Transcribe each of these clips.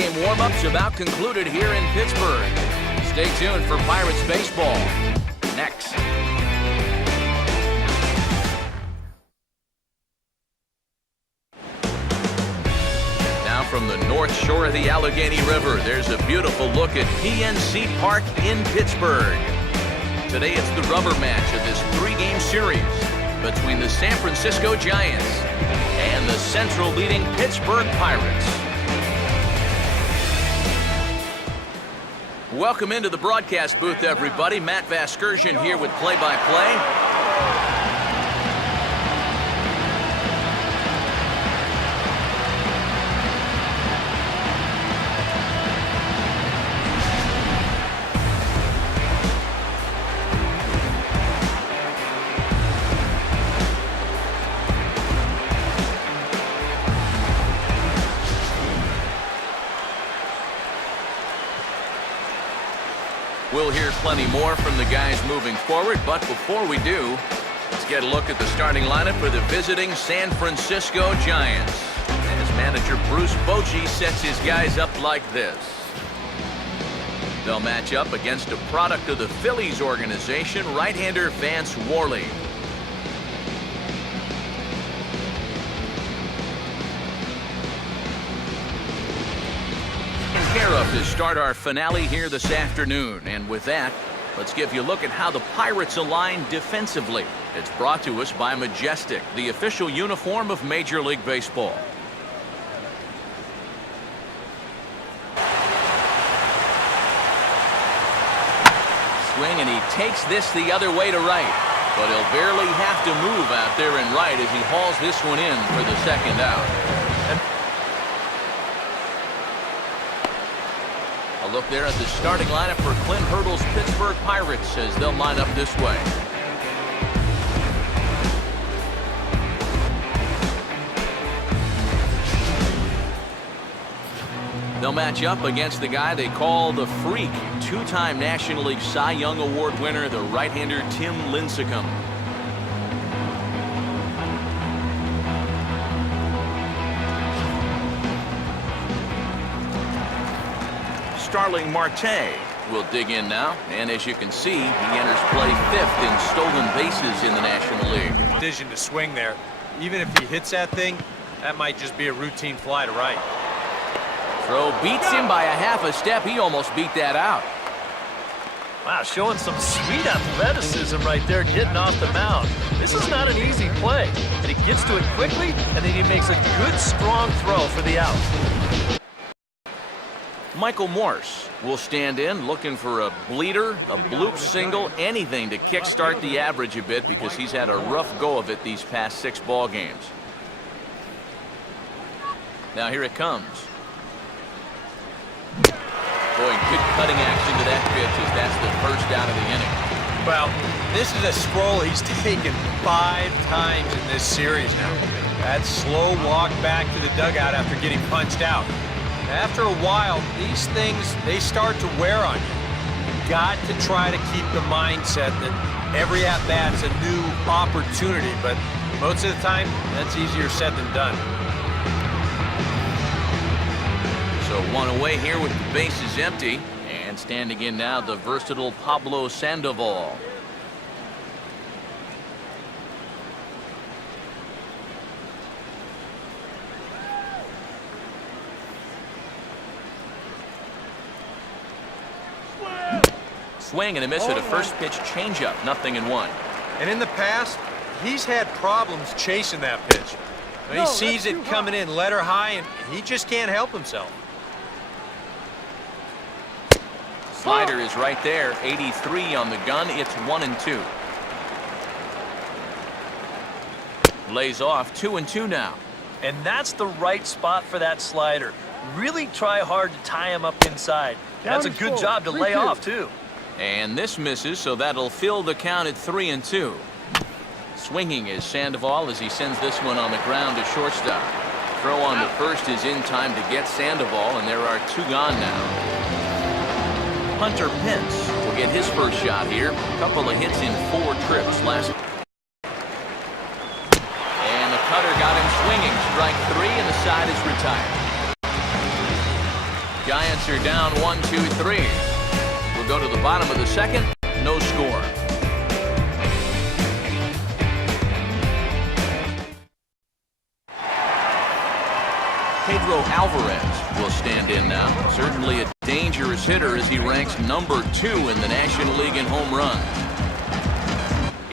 pregame warm-ups about concluded here in Pittsburgh. Stay tuned for Pirates baseball next. Now from the north shore of the Allegheny River, there's a beautiful look at PNC Park in Pittsburgh. Today it's the rubber match of this three-game series between the San Francisco Giants and the Central leading Pittsburgh Pirates. Welcome into the broadcast booth, everybody. Matt Vasgersian here with play-by-play. We'll hear plenty more from the guys moving forward, but before we do, let's get a look at the starting lineup for the visiting San Francisco Giants, as manager Bruce Bochy sets his guys up like this. They'll match up against a product of the Phillies organization, right-hander Vance Worley. Care of to start our finale here this afternoon, and with that, let's give you a look at how the Pirates align defensively. It's brought to us by Majestic, the official uniform of Major League Baseball. Swing, and he takes this the other way to right, but he'll barely have to move out there and right as he hauls this one in for the second out. Look there at the starting lineup for Clint Hurdle's Pittsburgh Pirates as they'll line up this way. They'll match up against the guy they call the Freak, two-time National League Cy Young Award winner, the right-hander Tim Lincecum. Starling Marte will dig in now, and as you can see, he enters play fifth in stolen bases in the National League. Decision to swing there. Even if he hits that thing, that might just be a routine fly to right. Throw beats him by a half a step. He almost beat that out. Wow, showing some sweet athleticism right there, getting off the mound. This is not an easy play, and he gets to it quickly, and then he makes a good, strong throw for the out. Michael Morse will stand in looking for a bleeder, a bloop single, anything to kickstart the average a bit because he's had a rough go of it these past 6 ball games. Now here it comes. Boy, good cutting action to that pitch as that's the first out of the inning. Well, this is a scroll he's taken 5 times in this series now. That slow walk back to the dugout after getting punched out. After a while, these things, they start to wear on you. You've got to try to keep the mindset that every at-bat's a new opportunity, but most of the time, that's easier said than done. So one away here with the bases empty, and standing in now, the versatile Pablo Sandoval. Swing and a miss at a first pitch changeup, 0-1. And in the past, he's had problems chasing that pitch. He sees it coming in letter high, and he just can't help himself. Slider is right there, 83 on the gun. It's 1-2. Lays off, 2-2 now. And that's the right spot for that slider. Really try hard to tie him up inside. That's a good job to lay off, too. And this misses, so that'll fill the count at 3-2. Swinging is Sandoval as he sends this one on the ground to shortstop. Throw on the first is in time to get Sandoval, and there are 2 gone now. Hunter Pence will get his first shot here. A couple of hits in 4 trips last. And the cutter got him swinging. Strike 3, and the side is retired. Giants are down 1-2-3. We'll go to the bottom of the second. No score. Pedro Alvarez will stand in now. Certainly a dangerous hitter as he ranks number 2 in the National League in home runs.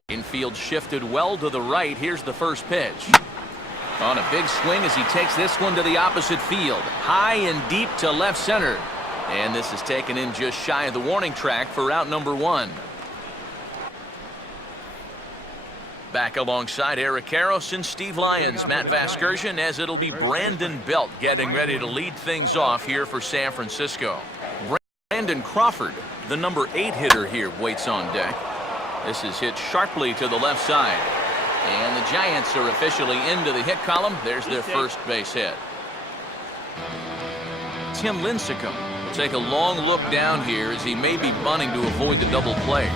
Infield shifted well to the right. Here's the first pitch. On a big swing as he takes this one to the opposite field. High and deep to left center. And this is taken in just shy of the warning track for out number 1. Back alongside Eric Karros and Steve Lyons, Matt Vasgersian, as it'll be Brandon Belt getting ready to lead things off here for San Francisco. Brandon Crawford, the number 8 hitter here, waits on deck. This is hit sharply to the left side. And the Giants are officially into the hit column. There's their first base hit. Tim Lincecum will take a long look down here as he may be bunting to avoid the double play.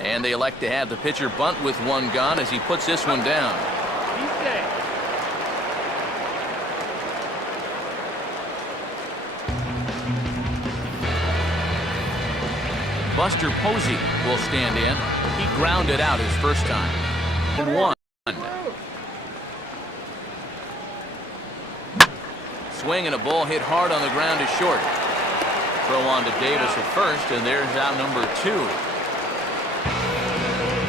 And they elect to have the pitcher bunt with one gone as he puts this one down. Buster Posey will stand in. He grounded out his first time. And 1. Swing and a ball hit hard on the ground is short. Throw on to Davis at first, and there's out number 2.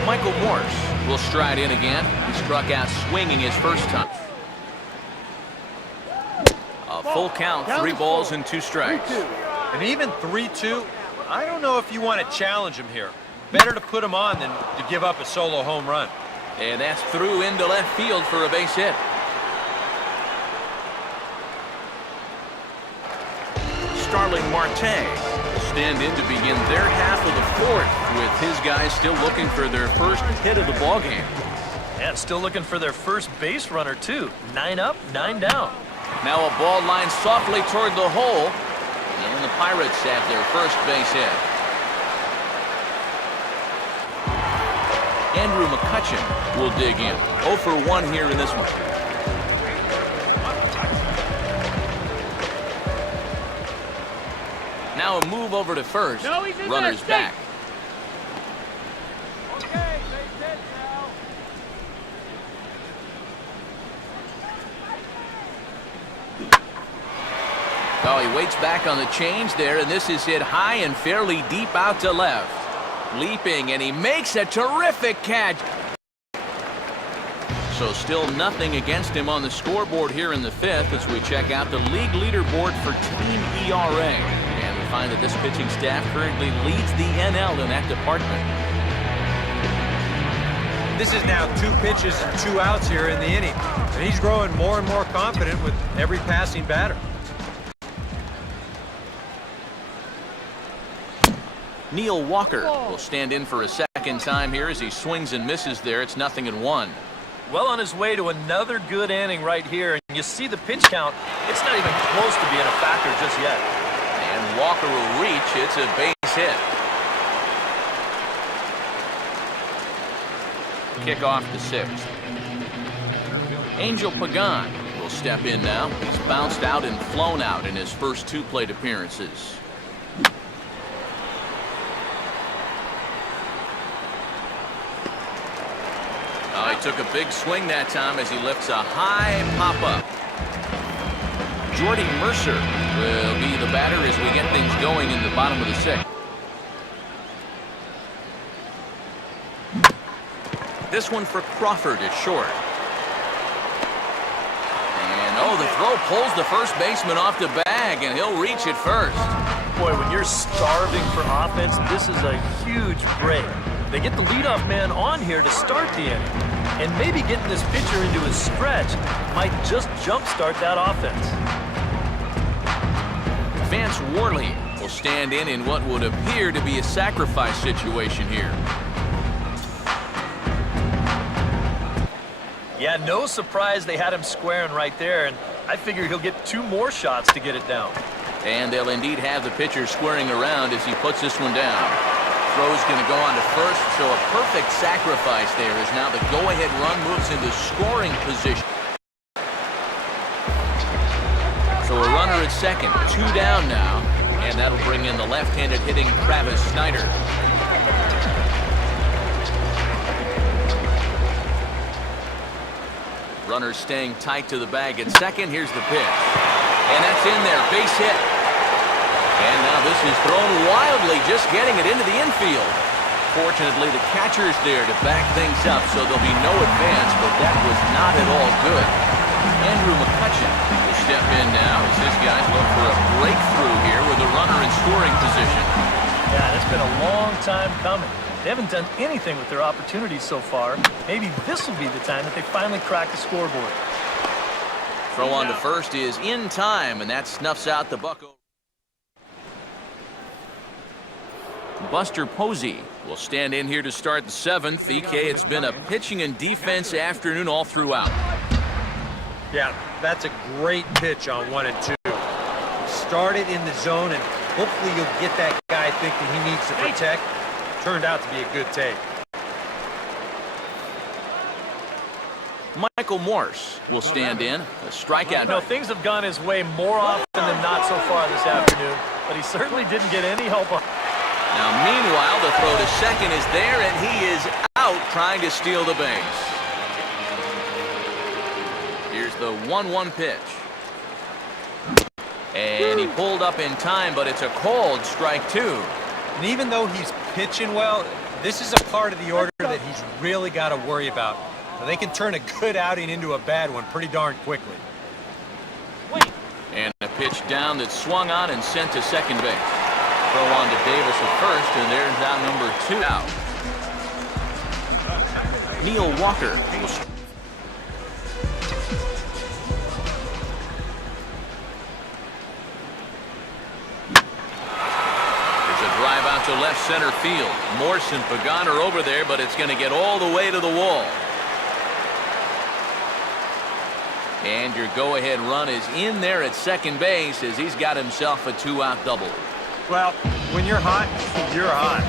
Michael Morse will stride in again. He struck out swinging his first time. A full count, 3 balls and 2 strikes. And even 3-2, I don't know if you want to challenge him here. Better to put him on than to give up a solo home run. And that's through into left field for a base hit. Starling Marte will stand in to begin their half of the 4th, with his guys still looking for their first hit of the ballgame. Yeah, still looking for their first base runner, too. 9 up, 9 down. Now a ball lined softly toward the hole, and the Pirates have their first base hit. Andrew McCutchen will dig in. 0 for 1 here in this one. Now a move over to first. Runners back. Okay, base hit now. Oh, he waits back on the change there, and this is hit high and fairly deep out to left. Leaping, and he makes a terrific catch. So still nothing against him on the scoreboard here in the 5th as we check out the league leaderboard for team ERA. And we find that this pitching staff currently leads the NL in that department. This is now 2 pitches and 2 outs here in the inning. And he's growing more and more confident with every passing batter. Neil Walker will stand in for a second time here as he swings and misses there. It's 0-1. Well on his way to another good inning right here. And you see the pitch count. It's not even close to being a factor just yet. And Walker will reach. It's a base hit. Kickoff the 6th. Angel Pagan will step in now. He's bounced out and flown out in his first 2 plate appearances. He took a big swing that time as he lifts a high pop-up. Jordy Mercer will be the batter as we get things going in the bottom of the 6th. This one for Crawford is short. And the throw pulls the first baseman off the bag, and he'll reach it first. Boy, when you're starving for offense, this is a huge break. They get the leadoff man on here to start the inning. And maybe getting this pitcher into his stretch might just jumpstart that offense. Vance Worley will stand in what would appear to be a sacrifice situation here. Yeah, no surprise they had him squaring right there, and I figure he'll get 2 more shots to get it down. And they'll indeed have the pitcher squaring around as he puts this one down. Throw's going to go on to first, so a perfect sacrifice there as now the go-ahead run moves into scoring position. at second. 2 down now. And that'll bring in the left-handed hitting Travis Snyder. Runner staying tight to the bag at second. Here's the pitch. And that's in there. Base hit. And now this is thrown wildly, just getting it into the infield. Fortunately, the catcher's there to back things up, so there'll be no advance, but that was not at all good. Andrew McCutcheon will step in now as his guys look for a breakthrough here with a runner in scoring position. Yeah, it's been a long time coming. They haven't done anything with their opportunities so far. Maybe this will be the time that they finally crack the scoreboard. Throw on to first is in time, and that snuffs out the bucko. Buster Posey will stand in here to start the 7th. EK, it's been a pitching and defense afternoon all throughout. Yeah, that's a great pitch on 1 and 2. Start it in the zone, and hopefully you'll get that guy thinking he needs to protect. Turned out to be a good take. Michael Morse will stand in. A strikeout. No, things have gone his way more often than not so far this afternoon, but he certainly didn't get any help on. Now, meanwhile, the throw to second is there, and he is out trying to steal the base. Here's the 1-1 pitch. And he pulled up in time, but it's a called strike 2. And even though he's pitching well, this is a part of the order that he's really got to worry about. Now, they can turn a good outing into a bad one pretty darn quickly. And a pitch down that swung on and sent to second base. Throw on to Davis at first, and there's out number 2 out. Neil Walker will... to left center field. Morse and Pagan are over there, but it's going to get all the way to the wall. And your go-ahead run is in there at second base as he's got himself a 2-out double. Well, when you're hot, you're hot.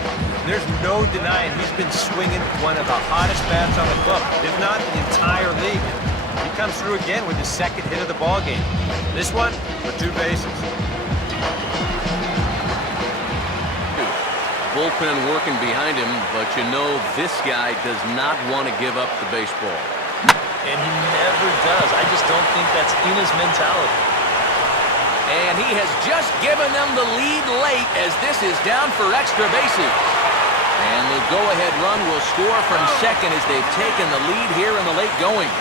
There's no denying he's been swinging one of the hottest bats on the club, if not the entire league. He comes through again with his second hit of the ball game. This one for 2 bases. Bullpen working behind him, but you know this guy does not want to give up the baseball. And he never does. I just don't think that's in his mentality. And he has just given them the lead late as this is down for extra bases. And the go-ahead run will score from second as they've taken the lead here in the late going.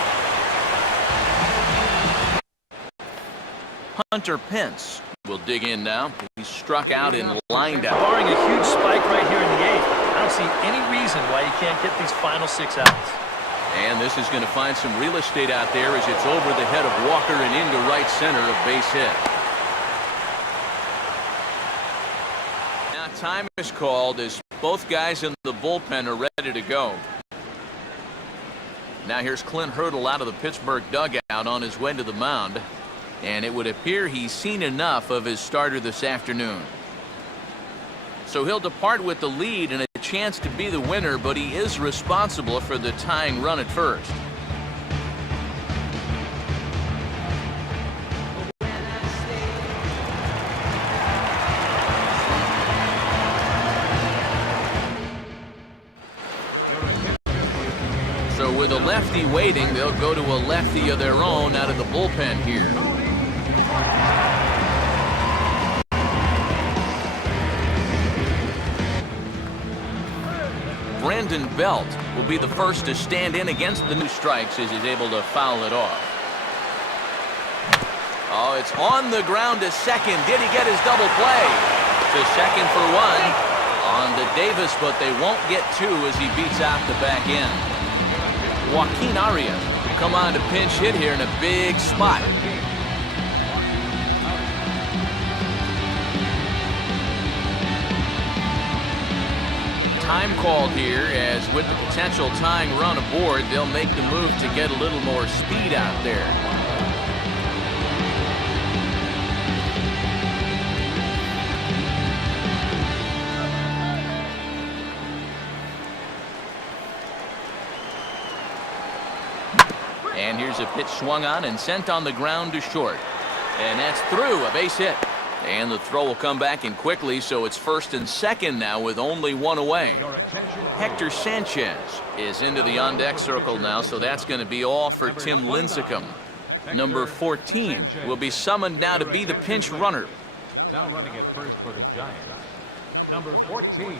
Hunter Pence will dig in now. He's struck out and lined out. Barring a huge spike right here in the 8th, I don't see any reason why you can't get these final 6 outs. And this is going to find some real estate out there as it's over the head of Walker and into right center of base hit. Now time is called as both guys in the bullpen are ready to go. Now here's Clint Hurdle out of the Pittsburgh dugout on his way to the mound. And it would appear he's seen enough of his starter this afternoon. So he'll depart with the lead and a chance to be the winner, but he is responsible for the tying run at first. So with a lefty waiting, they'll go to a lefty of their own out of the bullpen here. Brandon Belt will be the first to stand in against the new strikes as he's able to foul it off. Oh, it's on the ground to second. Did he get his double play? To second for 1 on to Davis, but they won't get 2 as he beats out the back end. Joaquin Arias will come on to pinch hit here in a big spot. Time called here as with the potential tying run aboard, they'll make the move to get a little more speed out there. And here's a pitch swung on and sent on the ground to short. And that's through, a base hit. And the throw will come back in quickly, so it's first and second now with only one away. Hector Sanchez is into the on-deck circle now, so that's going to be all for Tim Lincecum. Number 14 will be summoned now to be the pinch runner. Now running at first for the Giants. Number 14.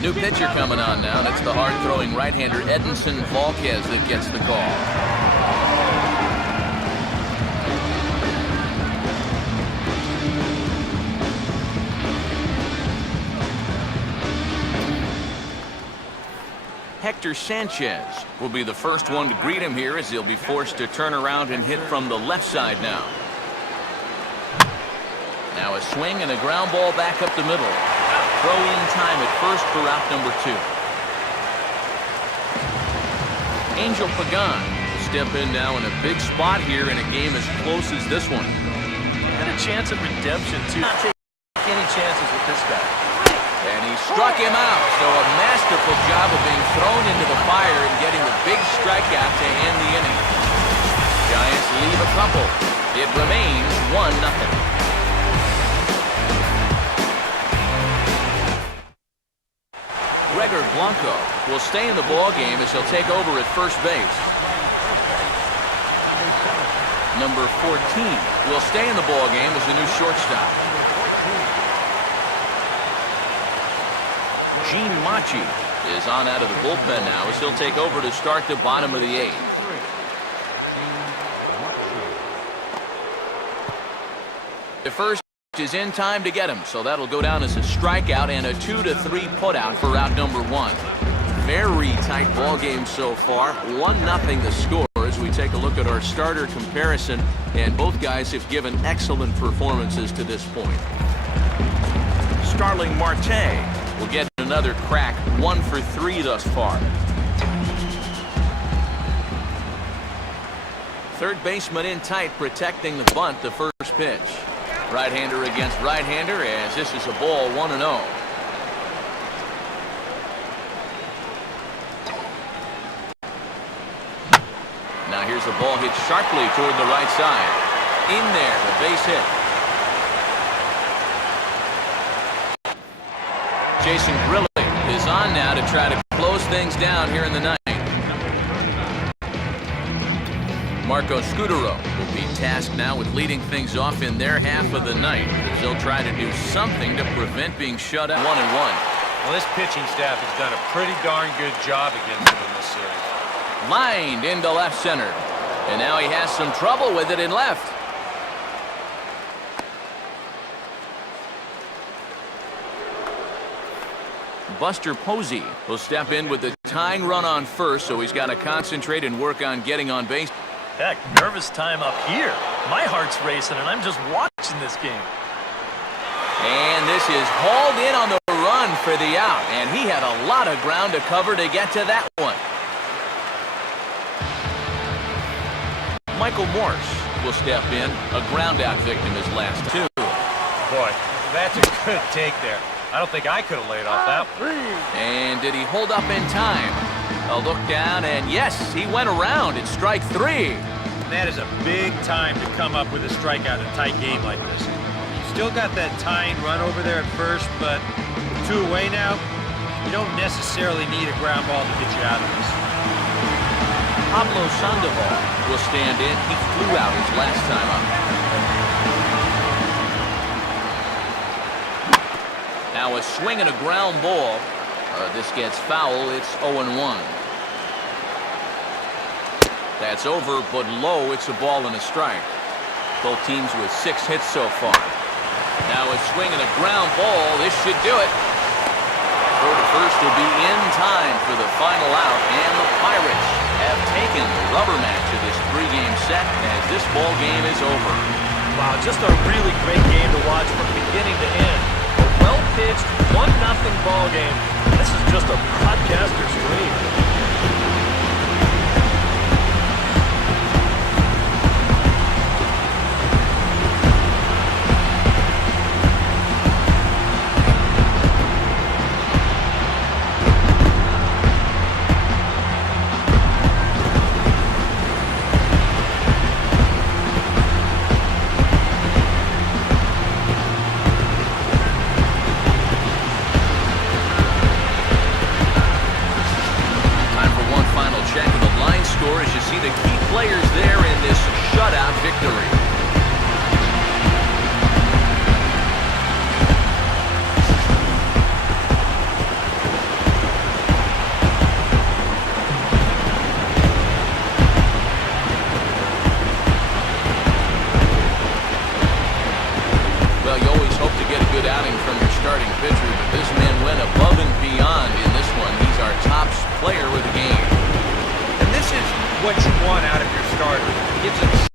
New pitcher coming on now, and it's the hard-throwing right-hander Edinson Volquez that gets the call. Hector Sanchez will be the first one to greet him here as he'll be forced to turn around and hit from the left side now. Now a swing and a ground ball back up the middle. Throw in time at first for out number 2. Angel Pagan will step in now in a big spot here in a game as close as this one. And a chance at redemption, too. Not taking any chances with this guy. And he struck him out, so a masterful job of being thrown into the fire and getting the big strikeout to end the inning. Giants leave a couple. It remains 1-0. Gregor Blanco will stay in the ball game as he'll take over at first base. Number 14 will stay in the ball game as the new shortstop. Gene Machi is on out of the bullpen now as he'll take over to start the bottom of the 8th. The first is in time to get him, so that'll go down as a strikeout and a 2-3 putout for out number 1. Very tight ball game so far. 1-0 the score as we take a look at our starter comparison, and both guys have given excellent performances to this point. Starling Marte will get another crack, 1 for 3 thus far. Third baseman in tight, protecting the bunt, the first pitch. Right-hander against right-hander as this is a ball, 1-0. Now here's a ball hit sharply toward the right side. In there, the base hit. Jason Grilli is on now to try to close things down here in the 9th. Marco Scudero will be tasked now with leading things off in their half of the 9th as they'll try to do something to prevent being shut out. 1-1. Well, this pitching staff has done a pretty darn good job against him in this series. Lined into left center. And now he has some trouble with it in left. Buster Posey will step in with the tying run on first, so he's got to concentrate and work on getting on base. Heck, nervous time up here. My heart's racing, and I'm just watching this game. And this is hauled in on the run for the out, and he had a lot of ground to cover to get to that one. Michael Morse will step in, a ground out victim his last 2. Boy, that's a good take there. I don't think I could have laid off that one. And did he hold up in time? A look down, and yes, he went around. It's strike 3. That is a big time to come up with a strikeout in a tight game like this. You still got that tying run over there at first, but 2 away now, you don't necessarily need a ground ball to get you out of this. Pablo Sandoval will stand in. He flew out his last time up. Now a swing and a ground ball. This gets foul. It's 0-1. That's over, but low. It's a ball and a strike. Both teams with 6 hits so far. Now a swing and a ground ball. This should do it. Throw to first will be in time for the final out, and the Pirates have taken the rubber match of this 3-game set as this ball game is over. Wow, just a really great game to watch from beginning to end. A well-pitched, 1-0 ball game. This is just a broadcaster's dream. player with a game. And this is what you want out of your starter. Gives him